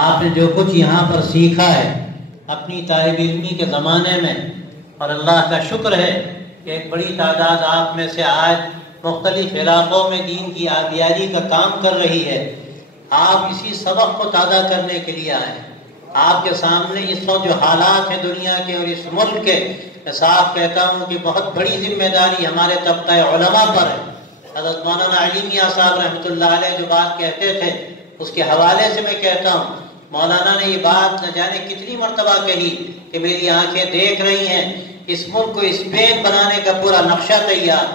آپ نے جو کچھ یہاں پر سیکھا ہے اپنی طالب علمی کے زمانے میں، اور اللہ کا شکر ہے کہ ایک بڑی تعداد آپ میں سے آج مختلف علاقوں میں دین کی آبیاری کا کام کر رہی ہے، آپ اسی سبق کو تازہ کرنے کے لیے آئے۔ آپ کے سامنے اس وقت جو حالات ہیں دنیا کے اور اس ملک کے، میں صاف کہتا ہوں کہ بہت بڑی ذمہ داری ہمارے طبقہ علماء پر ہے۔ حضرت مولانا علی میاں صاحب رحمۃ اللہ علیہ جو بات کہتے تھے اس کے حوالے سے میں کہتا ہوں، مولانا نے یہ بات نہ جانے کتنی مرتبہ کہی کہ میری آنکھیں دیکھ رہی ہیں، اس ملک کو اسپین بنانے کا پورا نقشہ تیار،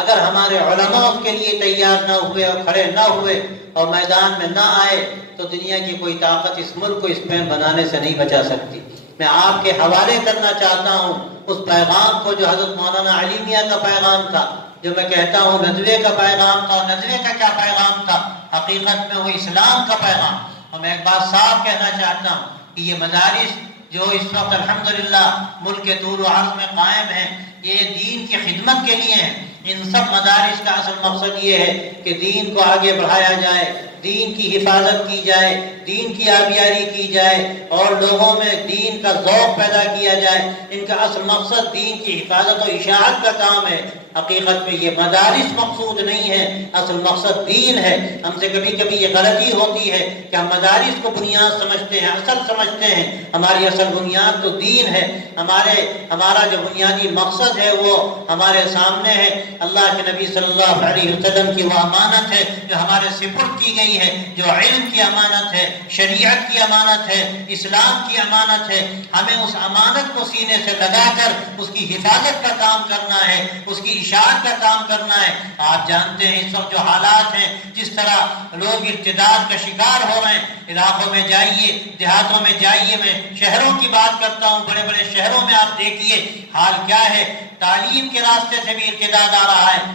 اگر ہمارے علماء اس کے لیے تیار نہ ہوئے اور کھڑے نہ ہوئے اور میدان میں نہ آئے تو دنیا کی کوئی طاقت اس ملک کو اسپین بنانے سے نہیں بچا سکتی۔ میں آپ کے حوالے کرنا چاہتا ہوں اس پیغام کو جو حضرت مولانا علی میاں کا پیغام تھا، جو میں کہتا ہوں ندوے کا پیغام تھا۔ ندوے کا کیا پیغام تھا؟ حقیقت میں وہ اسلام کا پیغام۔ اور میں ایک بات صاف کہنا چاہتا ہوں کہ یہ مدارس جو اس وقت الحمدللہ ملک کے طول و عرض میں قائم ہیں، یہ دین کی خدمت کے لیے ہیں۔ ان سب مدارس کا اصل مقصد یہ ہے کہ دین کو آگے بڑھایا جائے، دین کی حفاظت کی جائے، دین کی آبیاری کی جائے اور لوگوں میں دین کا ذوق پیدا کیا جائے۔ ان کا اصل مقصد دین کی حفاظت و اشاعت کا کام ہے۔ حقیقت میں یہ مدارس مقصود نہیں ہے، اصل مقصد دین ہے۔ ہم سے کبھی کبھی یہ غلطی ہوتی ہے کہ ہم مدارس کو بنیاد سمجھتے ہیں، اصل سمجھتے ہیں۔ ہماری اصل بنیاد تو دین ہے۔ ہمارا جو بنیادی مقصد ہے وہ ہمارے سامنے ہے۔ اللہ کے نبی صلی اللہ علیہ وسلم کی وہ امانت ہے جو ہمارے سپرد کی گئی ہے، جو علم کی امانت ہے، شریعت کی امانت ہے، اسلام کی امانت ہے۔ ہمیں اس امانت کو سینے سے لگا کر اس کی حفاظت کا کام کرنا ہے، اس کی اشاعت کا کام کرنا ہے۔ آپ جانتے ہیں اس وقت جو حالات ہیں، جس طرح لوگ ارتداد کا شکار ہو رہے ہیں، علاقوں میں جائیے، دیہاتوں میں جائیے، میں شہروں کی بات کرتا ہوں، بڑے بڑے شہروں میں آپ دیکھیے حال کیا ہے۔ تعلیم کے راستے سے بھی ارتداد آ رہا ہے۔